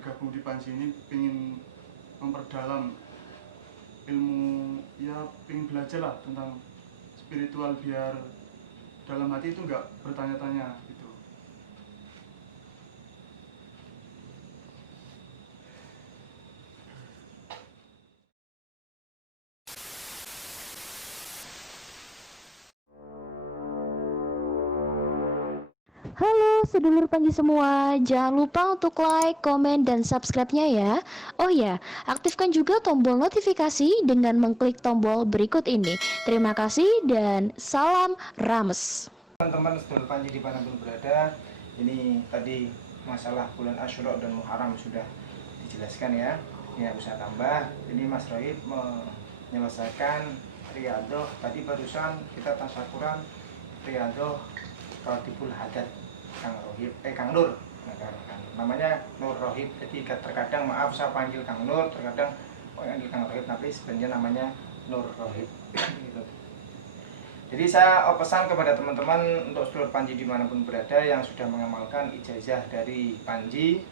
bergabung di Panji ini pengen memperdalam ilmu, ya pengen belajar lah tentang spiritual biar dalam hati itu nggak bertanya-tanya gitu. Halo sedulur Panji semua, jangan lupa untuk like, komen, dan subscribe-nya ya. Oh ya, aktifkan juga tombol notifikasi dengan mengklik tombol berikut ini. Terima kasih dan salam Rames. Teman-teman sedulur Panji dimanapun berada, ini tadi masalah bulan Asyura dan Muharram sudah dijelaskan ya. Ini aku bisa tambah, ini Mas Rohib menyelesaikan Riyadhah. Tadi barusan kita tasyakuran Riyadhah Rotibul Hadat Kang Rohib, Kang Nur, namanya Nur Rohib. Jadi terkadang maaf saya panggil Kang Nur, terkadang panggil Kang Rohib, tapi sebenarnya namanya Nur Rohib. Gitu. Jadi saya pesan kepada teman-teman untuk sedulur Panji dimanapun berada yang sudah mengamalkan ijazah dari Panji,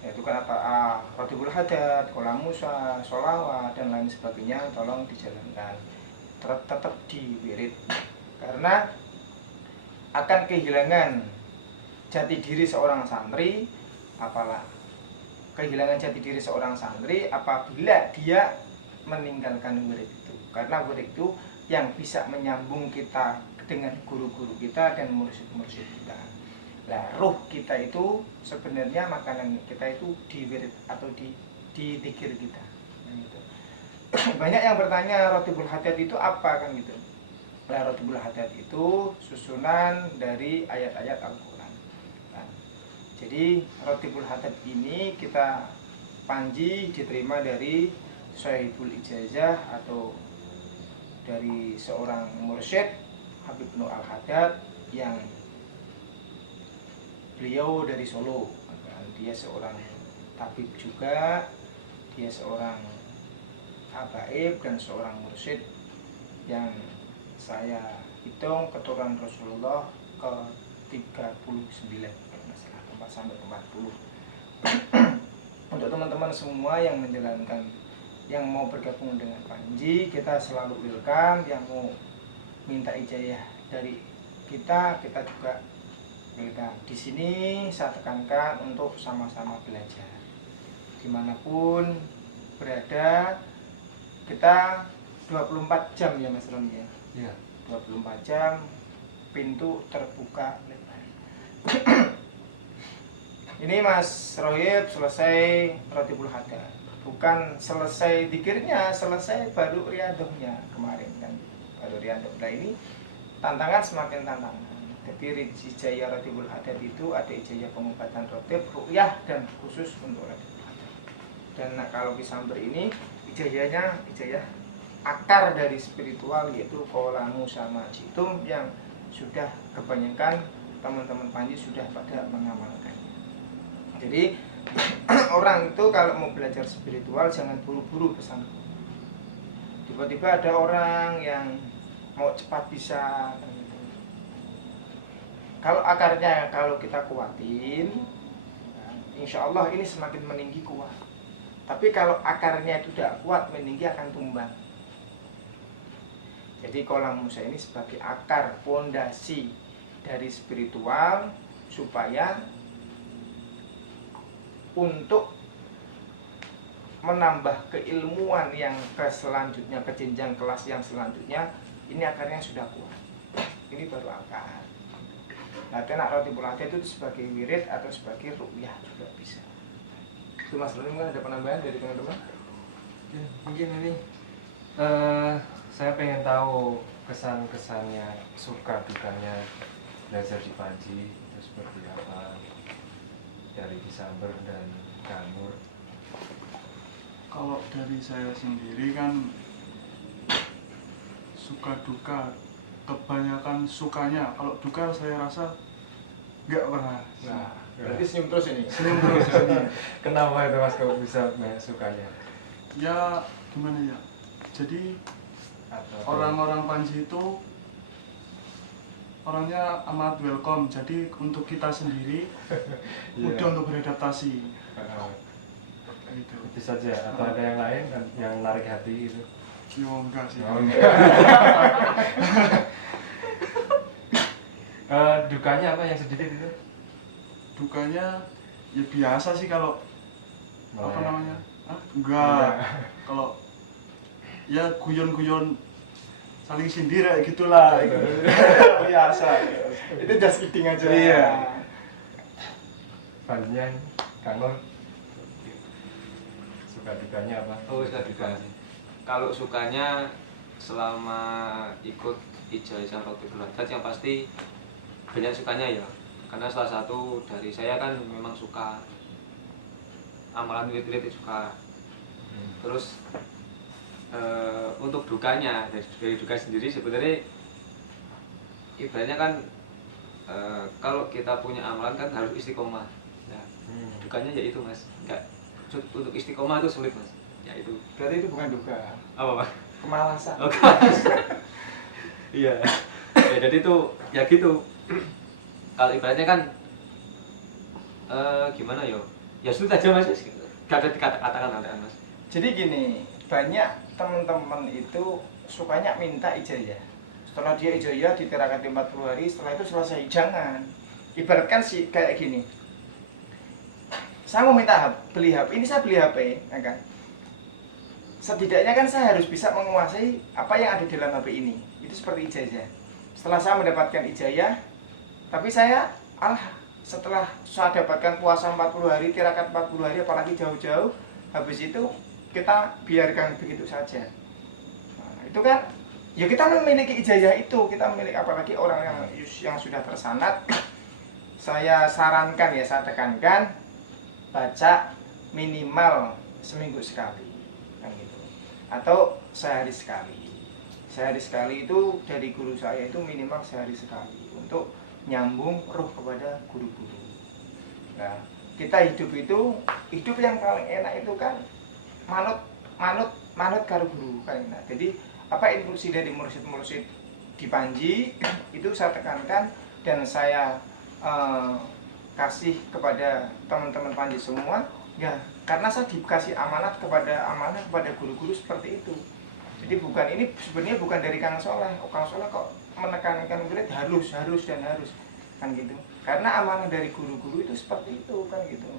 yaitu kan apa Rotibul Hadat, Kolam Musa, Sholawat dan lain sebagainya, tolong dijalankan, tetap diwirid, karena akan kehilangan jati diri seorang santri, apalah kehilangan jati diri seorang santri apabila dia meninggalkan wirid itu, karena wirid itu yang bisa menyambung kita dengan guru-guru kita dan mursyid-mursyid kita. Nah, ruh kita itu sebenarnya makanan kita itu di wirid atau di zikir kita. Nah, gitu. Banyak yang bertanya Rotibul Hadat itu apa kan gitu. Nah, Rotibul Hadat itu susunan dari ayat-ayat Al-Quran. Nah, jadi Rotibul Hadat ini kita Panji diterima dari Sahibul Ijazah atau dari seorang mursyid Habib Nur Al-Haddad yang beliau dari Solo. Dia seorang tabib juga, dia seorang habaib dan seorang mursyid yang saya hitung keturunan Rasulullah ke 39 masalah 4 sampai 40. Untuk teman-teman semua yang menjalankan, yang mau bergabung dengan Panji, kita selalu welcome. Yang mau minta ijazah dari kita juga welcome. Di sini saya tekankan untuk sama-sama belajar. Dimanapun berada, kita 24 jam ya Mas Ron ya. Iya. 24 jam, pintu terbuka lebar. Ini Mas Rohib selesai Rotibul Hadat, bukan selesai dikirnya, selesai baru Riyadhahnya kemarin kan, baru Riyadhah. Nah, ini tantangan semakin tantangan. Jadi ijazah Rotibul Hadat itu ada ijazah pengobatan rotib, ruqyah dan khusus untuk Rotibul Hadat. Dan kalau Kisamber ini ijazahnya ijazah akar dari spiritual, yaitu Qolamu sama Jitum, yang sudah kebanyakan teman-teman Panji sudah pada mengamalkan. Jadi orang itu kalau mau belajar spiritual jangan buru-buru ke sana. Tiba-tiba ada orang yang mau cepat bisa. Kalau akarnya kalau kita kuatin, insya Allah ini semakin meninggi kuat. Tapi kalau akarnya itu tidak kuat, meninggi akan tumbang. Jadi Kolam Musa ini sebagai akar, fondasi dari spiritual, supaya untuk menambah keilmuan yang ke selanjutnya, ke jenjang kelas yang selanjutnya, ini akarnya sudah kuat. Ini baru akar. Nah, tenak Rotibul Hadat itu sebagai wirid atau sebagai ruqyah juga bisa. Itu Mas Roni, ada penambahan dari teman-teman? Ya, mungkin ini saya pengen tahu kesan-kesannya, suka dukanya belajar di Panji itu seperti apa dari Kisamber dan Kang Nur. Kalau dari saya sendiri kan suka duka, kebanyakan sukanya. Kalau duka saya rasa nggak pernah. Nah, berarti senyum terus ini. Senyum terus di sini. Kenapa itu Mas kok bisa sukanya? Ya gimana ya, jadi orang-orang Panji itu orangnya amat welcome, jadi untuk kita sendiri mudah untuk beradaptasi. kayak gitu. Itu saja atau ada yang lain yang menarik hati gitu? Yo enggak sih. Oh, enggak. Dukanya apa yang sedikit itu? Dukanya ya biasa sih kalau apa Melek. namanya? Enggak. Kalau ya guyon-guyon saling sindir kayak gitulah. Biasa. Itu just kidding aja. Iya. Panjang, Kang Nur. Suka dukanya apa? Oh, suka duka. Kalau sukanya selama ikut ijazah roti derajat yang pasti banyak sukanya ya. Karena salah satu dari saya kan memang suka amalan wirid-wirid suka. Terus untuk dukanya dari duka sendiri sebenarnya ibaratnya kan kalau kita punya amalan kan harus istiqomah. Nah, dukanya ya itu Mas. Enggak untuk istiqomah itu sulit Mas. Ya itu. Berarti itu bukan duka. Apa Pak? Kemalasan. Oh, iya. Ya, jadi itu ya gitu. Kalau ibaratnya kan gimana yo? Ya sulit aja Mas. Gak ada katakan Mas. Jadi gini, banyak teman-teman itu sukanya minta ijazah. Setelah dia ijazah ditirakat 40 hari, setelah itu selesai. Jangan. Ibaratkan sih kayak gini. Saya mau minta beli HP, ini saya beli HP, ya kan? Setidaknya kan saya harus bisa menguasai apa yang ada di dalam HP ini. Itu seperti ijazah. Setelah saya mendapatkan ijazah, tapi saya setelah saya dapatkan puasa 40 hari, tirakat 40 hari, apalagi jauh-jauh, habis itu kita biarkan begitu saja. Nah, itu kan, ya kita memiliki ijazah itu, kita memiliki apalagi orang yang sudah tersanad. Saya sarankan ya, saya tekankan, baca minimal seminggu sekali. Gitu. Atau sehari sekali. Sehari sekali itu dari guru saya itu minimal sehari sekali untuk nyambung roh kepada guru-guru. Nah, kita hidup yang paling enak itu kan manut karo guru kan enak. Jadi apa instruksi dari mursyid-mursyid di Panji itu saya tekankan dan saya kasih kepada teman-teman Panji semua ya. Karena saya dikasih amanah kepada guru-guru seperti itu. Jadi ini sebenarnya bukan dari Kang Soleh. Kang Soleh kok menekankan murid harus kan gitu. Karena amanah dari guru-guru itu seperti itu kan gitu.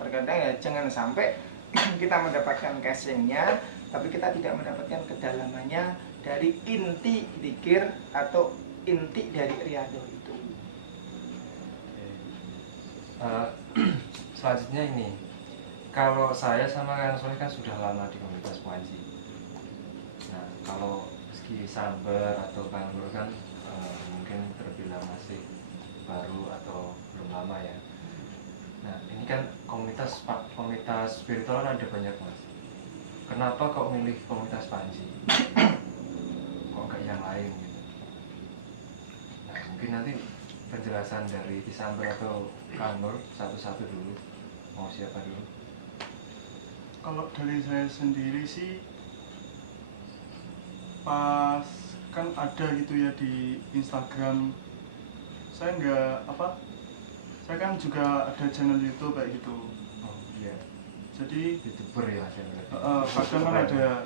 Terkadang ya jangan sampai kita mendapatkan casingnya, tapi kita tidak mendapatkan kedalamannya dari inti zikir atau inti dari riyadhah itu. Selanjutnya ini. Kalau saya sama Kang Soleh kan sudah lama di komunitas Panji. Nah, kalau meski Samber atau Kang Nur kan mungkin terbilang masih baru atau belum lama ya. Nah, ini kan komunitas spiritual kan ada banyak Mas. Kenapa kok milih komunitas Panji? Kok enggak yang lain gitu? Nah, mungkin nanti penjelasan dari Samber atau Kang Nur satu-satu dulu. Mau siapa dulu? Kalau dari saya sendiri sih pas kan ada gitu ya di Instagram, saya saya kan juga ada channel YouTube kayak gitu. Oh iya, Jadi YouTuber ya saya berarti. kadang kan ada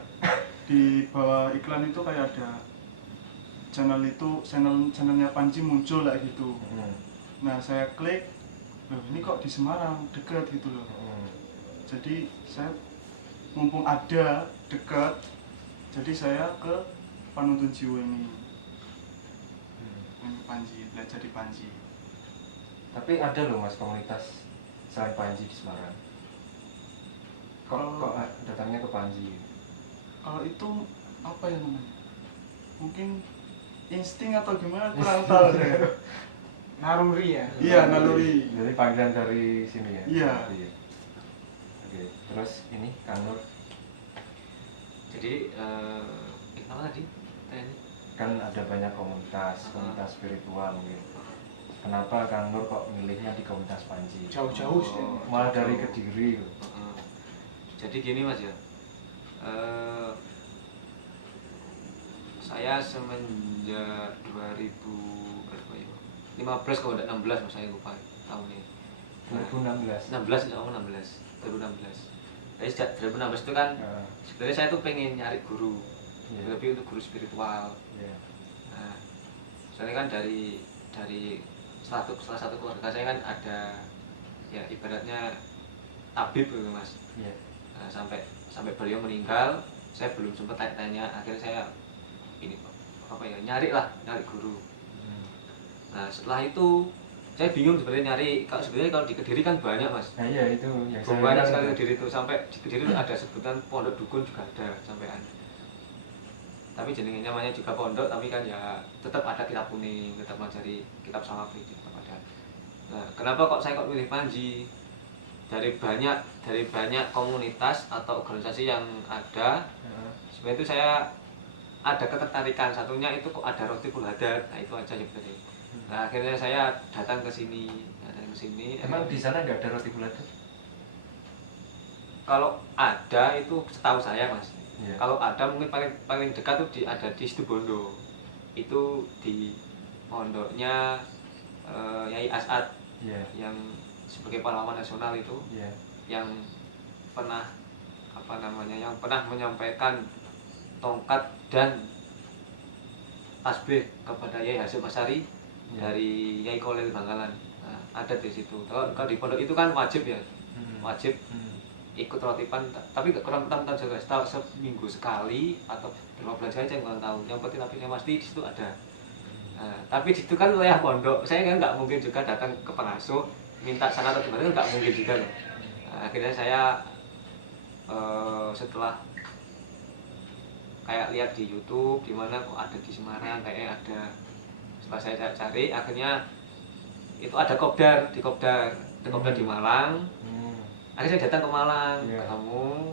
di bawah iklan itu kayak ada channelnya Panji muncul kayak gitu. Nah saya klik, loh ini kok di Semarang dekat gitu loh. Jadi saya mumpung ada dekat, jadi saya ke Panuntun Jiwa ini Panji, belajar di Panji. Tapi ada loh Mas komunitas selain Panji di Semarang. Kok datangnya ke Panji? Kalau itu apa ya namanya? Mungkin insting atau gimana, kurang tahu saya. Naluri ya. Iya, naluri. Jadi panggilan dari sini ya? Iya. Oke, terus ini Kang Nur Jadi apa tadi? Ini kan ada banyak komunitas spiritual mungkin. Kenapa Kang Nur kok milihnya di komunitas Panji? Jauh-jauh sih. Malah dari Kediri loh. Jadi gini Mas ya. Saya semenjak 2015 kalau tidak 16 Mas, saya lupa tahun ini. 2016. 16 2016. Jadi sejak 2016 itu kan Nah, sebenarnya saya tuh pengen nyari guru, iya. lebih untuk guru spiritual. Iya. Nah, soalnya kan dari salah satu keluarga saya kan ada ya ibaratnya tabib gitu mas. Iya. Nah, sampai beliau meninggal, saya belum sempat tanya, akhirnya saya ini apa ya nyari guru. Nah setelah itu saya bingung sebenarnya nyari, sebenarnya kalau di Kediri kan banyak mas. Nah iya itu yang saya Banyak bilang sekali itu. Kediri itu, sampai di Kediri itu ada sebutan pondok dukun juga ada sampean. Tapi jenengnya namanya juga pondok, tapi kan ya tetap ada kitab kuning, tetap mengajari kitab salafi tetap ada. Nah kenapa kok saya pilih Panji? Dari banyak komunitas atau organisasi yang ada, Heeh. sebenarnya itu saya ada ketertarikan, satunya itu kok ada roti Haddad. Nah itu aja sebenarnya. Nah akhirnya saya datang ke sini. Emang di sana nggak ada roti bulat? Kalau ada itu setahu saya mas. Iya. Kalau ada mungkin paling dekat tuh ada di Situbondo. Itu di pondoknya Yai As'ad Iya. yang sebagai pahlawan nasional itu, Iya. yang pernah yang pernah menyampaikan tongkat dan tasbih kepada Yai Hasyim Asy'ari Iya. dari Yai Kholil Bangkalan. Nah, ada di situ. Kalau di pondok itu kan wajib ya, wajib ikut rotipan, tapi kurang tahun juga setahun seminggu sekali atau berapa bulan saja yang kurang tahu. Yang penting tapi yang pasti di situ ada. Nah, tapi di situ kan wilayah pondok, saya kan nggak mungkin juga datang ke pengasuh minta sana atau gimana, nggak mungkin juga loh. Nah, akhirnya saya setelah kayak lihat di YouTube di mana kok ada di Semarang, kayaknya ada. Setelah saya cari, akhirnya itu ada di Kopdar di Malang. Akhirnya saya datang ke Malang, Iya. ketemu,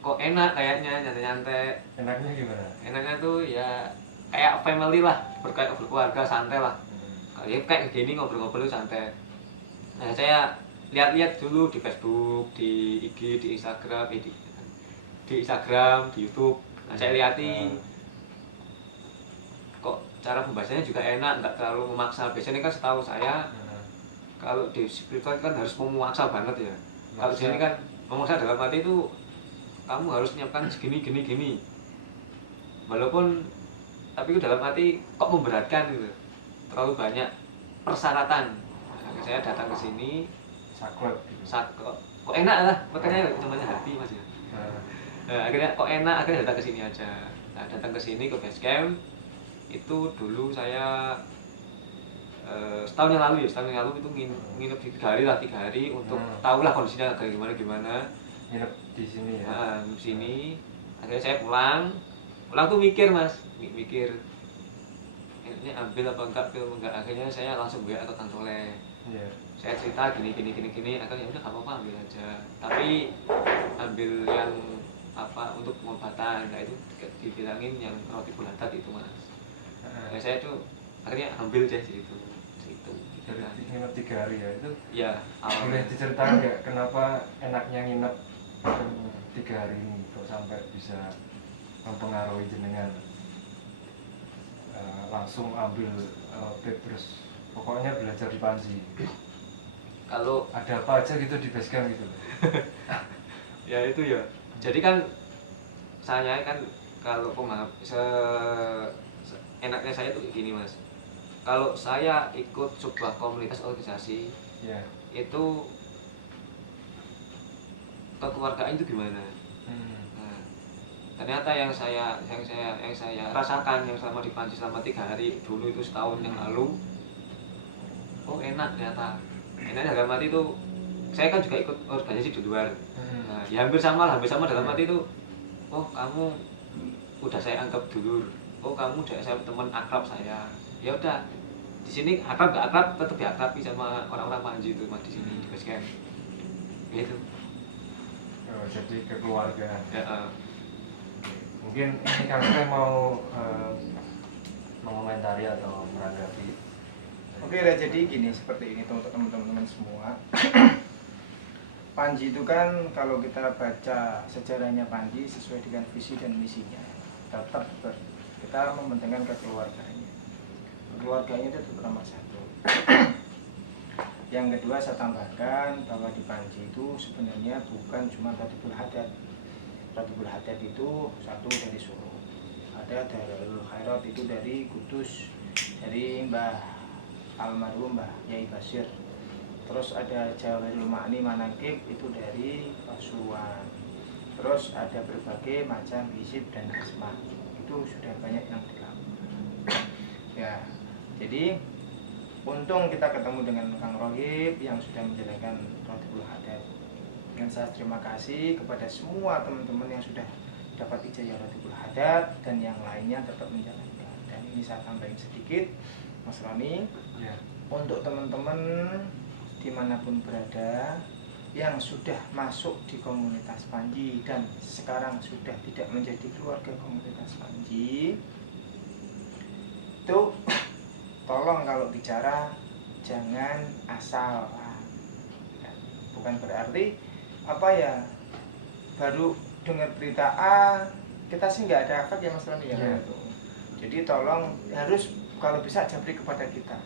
kok enak kayaknya nyantai-nyantai. Enaknya gimana? Enaknya tuh ya kayak family lah, berkeluarga santai lah. Kayak gini ngobrol-ngobrol santai. Nah saya lihat-lihat dulu di Facebook, di IG, di Instagram, di YouTube. Nah saya liatin kok cara pembahasannya juga enak, nggak terlalu memaksa. Biasanya kan setahu saya kalau di spiritual kan harus memaksa banget ya. Kalau di sini kan memaksa dalam arti itu kamu harus menyiapkan segini gini. Walaupun tapi itu dalam arti kok memberatkan gitu. Terlalu banyak persyaratan. Nah, saya datang ke sini Saklek gitu. kok enak lah, makanya namanya hati mas ya. Nah, akhirnya kok enak, akhirnya datang ke sini aja. Nah, datang ke sini ke base camp itu dulu saya setahun yang lalu itu nginep di 3 hari untuk tahulah kondisinya kayak gimana. Nginep di sini ya. Nah, di sini akhirnya saya pulang tuh mikir mas, mikir ini ambil apa enggak. Akhirnya saya langsung WA ke Kang Soleh. Iya. Saya cerita gini, akhirnya udah nggak apa-apa ambil aja, tapi ambil yang apa untuk pengobatan. Nah itu dibilangin yang roti Haddad itu mas. Nah, saya tuh akhirnya ambil deh situ. Jadi nginep 3 hari ya itu. Ya Boleh awalnya diceritakan nggak kenapa enaknya nginep 3 hari ini kok sampai bisa mempengaruhi jenengan langsung ambil terus pokoknya belajar di Panji. kalau Ada apa aja gitu di base camp gitu. ya itu ya. Jadi kan saya kan kalau enaknya saya tuh gini mas. Kalau saya ikut sebuah komunitas organisasi, Ya. itu kekeluargaan itu gimana? Nah, ternyata yang saya rasakan yang selama di Panji selama 3 hari dulu itu setahun yang lalu, oh enak ternyata. Enaknya dalam arti itu saya kan juga ikut organisasi di luar. Nah, ya hampir sama dalam arti itu, oh kamu udah saya anggap dulur, oh kamu udah saya teman akrab saya. Ya udah di sini akrab nggak akrab tetap diakrabi sama orang-orang Panji itu mas di sini di base camp. Gitu. Oh, jadi kekeluargaan. Ya, Mungkin ini Kang Soleh mau mengomentari atau menanggapi. Oke lah, jadi gini seperti ini untuk teman-teman semua. Panji itu kan kalau kita baca sejarahnya Panji sesuai dengan visi dan misinya, tetap kita mementingkan kekeluarganya. Keluarganya itu nomor 1. Yang kedua saya tambahkan bahwa di Panji itu sebenarnya bukan cuma Ratibul Haddad. Ratibul Haddad itu satu dari Solo, ada Darul Khairat itu dari Kudus, dari Mbah almarhum Mbah Yai Basir. Terus ada Jawahirul Ma'ni Manaqib itu dari Pasuruan. Terus ada berbagai macam hizib dan asma, itu sudah banyak yang dilakukan. Ya, jadi untung kita ketemu dengan Kang Rohib yang sudah menjalankan Ratibul Haddad. Dan saya terima kasih kepada semua teman-teman yang sudah dapat ijazah Ratibul Haddad dan yang lainnya tetap menjalankan. Dan ini saya tambahin sedikit, Mas Roni, Ya. untuk teman-teman dimanapun berada yang sudah masuk di komunitas Panji dan sekarang sudah tidak menjadi keluarga komunitas Panji, itu tolong kalau bicara jangan asal. Bukan berarti apa ya, baru dengar berita A kita sih nggak ada efek ya Mas Roni ya. Ya. Jadi tolong harus kalau bisa jabri kepada kita.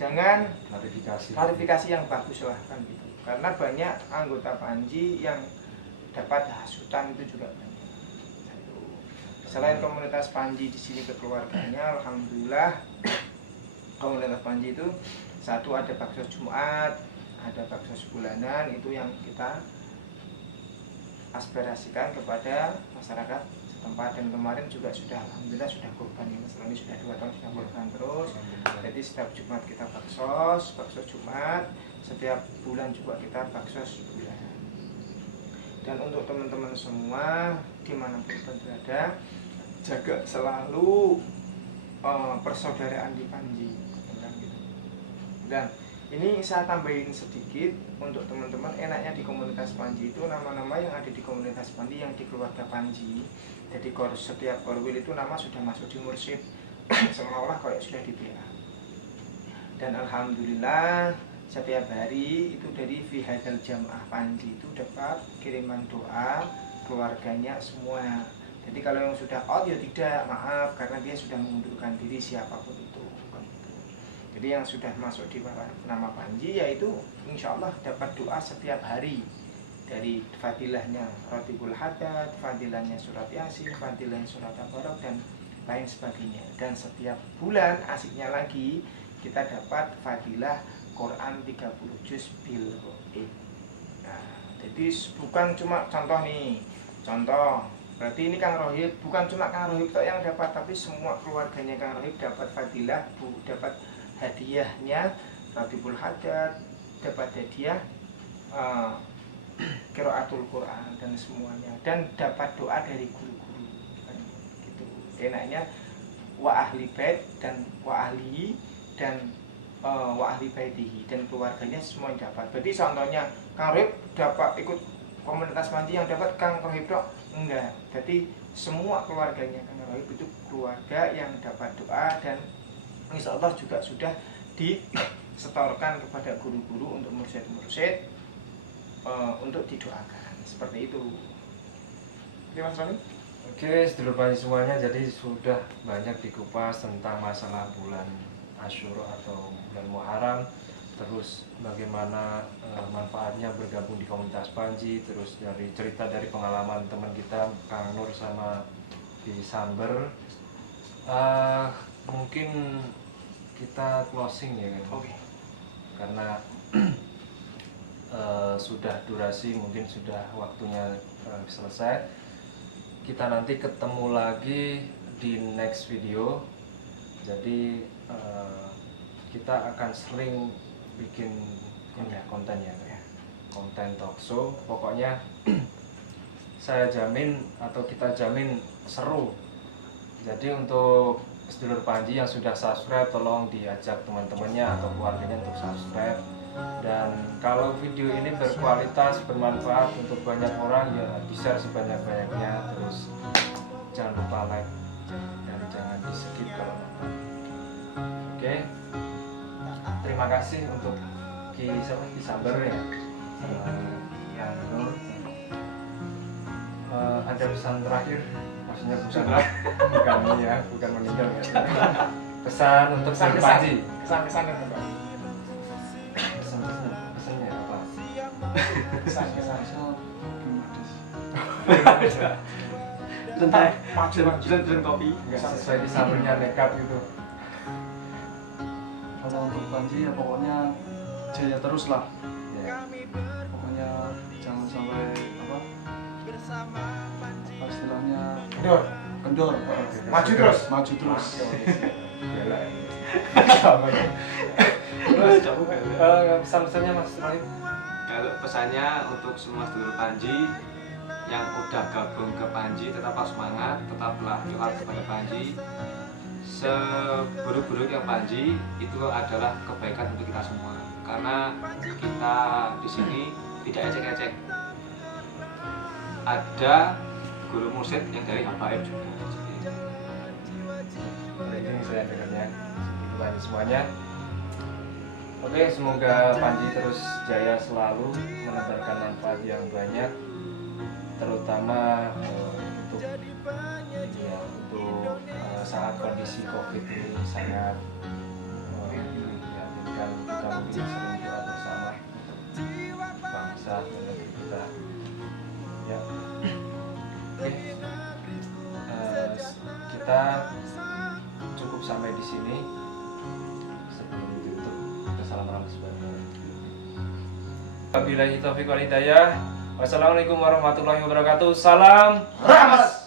Jangan klarifikasi yang bagus lah kan gitu. Karena banyak anggota Panji yang dapat hasutan itu juga banyak. Selain komunitas Panji di sini kekeluarganya, alhamdulillah komunitas Panji itu satu ada bakso Jumat, ada bakso sebulanan, itu yang kita aspirasikan kepada masyarakat setempat. Dan kemarin juga sudah alhamdulillah sudah kurban ya Mas Roni, sudah 2 tahun sudah kurban terus. Jadi setiap Jumat kita bakso Jumat, setiap bulan juga kita bakso sebulan. Dan untuk teman-teman semua dimanapun berada, jaga selalu persaudaraan di Panji. Dan ini saya tambahin sedikit untuk teman-teman, enaknya di komunitas Panji itu nama-nama yang ada di komunitas Panji yang di keluarga Panji. Jadi setiap korwil itu nama sudah masuk di mursyid, seolah-olah kayak sudah di BA. Dan alhamdulillah setiap hari itu dari Fihadal Jamaah Panji itu dapat kiriman doa keluarganya semua. Jadi kalau yang sudah out ya tidak, maaf karena dia sudah mengundurkan diri siapapun itu. Jadi yang sudah masuk di bawah nama Panji yaitu insya Allah dapat doa setiap hari. Dari fadilahnya Ratibul Haddad, fadilahnya surat Yasin, fadilahnya surat Tabarok dan lain sebagainya. Dan setiap bulan asiknya lagi kita dapat fadilah Quran 30 juz bil Qur'an. Nah, jadi bukan cuma contoh nih, contoh berarti ini Kang Rohib, bukan cuma Kang Rohib yang dapat, tapi semua keluarganya Kang Rohib dapat fadilah, dapat hadiahnya Ratibul Haddad, dapat hadiah qiraatul Quran dan semuanya, dan dapat doa dari guru-guru kan, gitu. Enaknya wa ahli bait dan wa ahli dan wa ahli baitihi dan keluarganya semua yang dapat. Berarti contohnya Kang Rohib dapat ikut komunitas Panji yang dapat Kang Rohib dok? Enggak. Jadi semua keluarganya Kang Rohib itu keluarga yang dapat doa dan insya Allah juga sudah disetorkan kepada guru-guru untuk mursyid-mursyid untuk didoakan. Seperti itu. Oke Mas Roni? Oke, sedulur Panji semuanya, jadi sudah banyak dikupas tentang masalah bulan Asyura atau bulan Muharram, terus bagaimana manfaatnya bergabung di komunitas Panji, terus dari cerita dari pengalaman teman kita Kang Nur sama di Samber. Mungkin kita closing ya kan? Oke. Karena sudah durasi, mungkin sudah waktunya selesai. Kita nanti ketemu lagi di next video. Jadi kita akan sering bikin konten ya, konten talk show. Pokoknya saya jamin atau kita jamin seru. Jadi untuk sedulur Panji yang sudah subscribe, tolong diajak teman-temannya atau keluarganya untuk subscribe. Dan kalau video ini berkualitas, bermanfaat untuk banyak orang, ya di-share sebanyak-banyaknya. Terus jangan lupa like dan jangan di-skip kalau nonton. Oke. Terima kasih untuk Ki Samber ya, Kang Nur. Ada pesan terakhir? Maksudnya bukan ini ya, bukan meninggal ya. Pesan untuk sedulur Panji. Kesan-kesan kesan-kesan. Tentang Maju, maju. dan kopi. Nggak sesuai disampingnya nekat gitu. Kalau untuk Panji ya pokoknya jaya terus lah. Ya. Pokoknya jangan sampai apa istilahnya Kendor. kendor. Maju terus. Maju terus. Bela ini. Terus Pesan-pesannya Mas Rohit. kalau pesannya untuk semua sedulur Panji yang udah gabung ke Panji, tetaplah semangat, tetaplah curhat kepada Panji. Seburuk-buruk yang Panji itu adalah kebaikan untuk kita semua. Karena kita di sini tidak ecek-ecek. Ada guru musik yang dari Habaib juga. Jadi, Ini saya dengarnya. Itu Panji semuanya. Oke, semoga Panji terus jaya selalu menebarkan manfaat yang banyak, terutama untuk saat kondisi COVID ini sangat memprihatinkan. Kita mungkin sering doa bersama untuk bangsa dan negeri kita. Ya, oke, kita cukup sampai di sini. Sebelum ditutup, wassalamualaikum warahmatullahi wabarakatuh. Wassalamualaikum warahmatullahi wabarakatuh. Salam Ramas.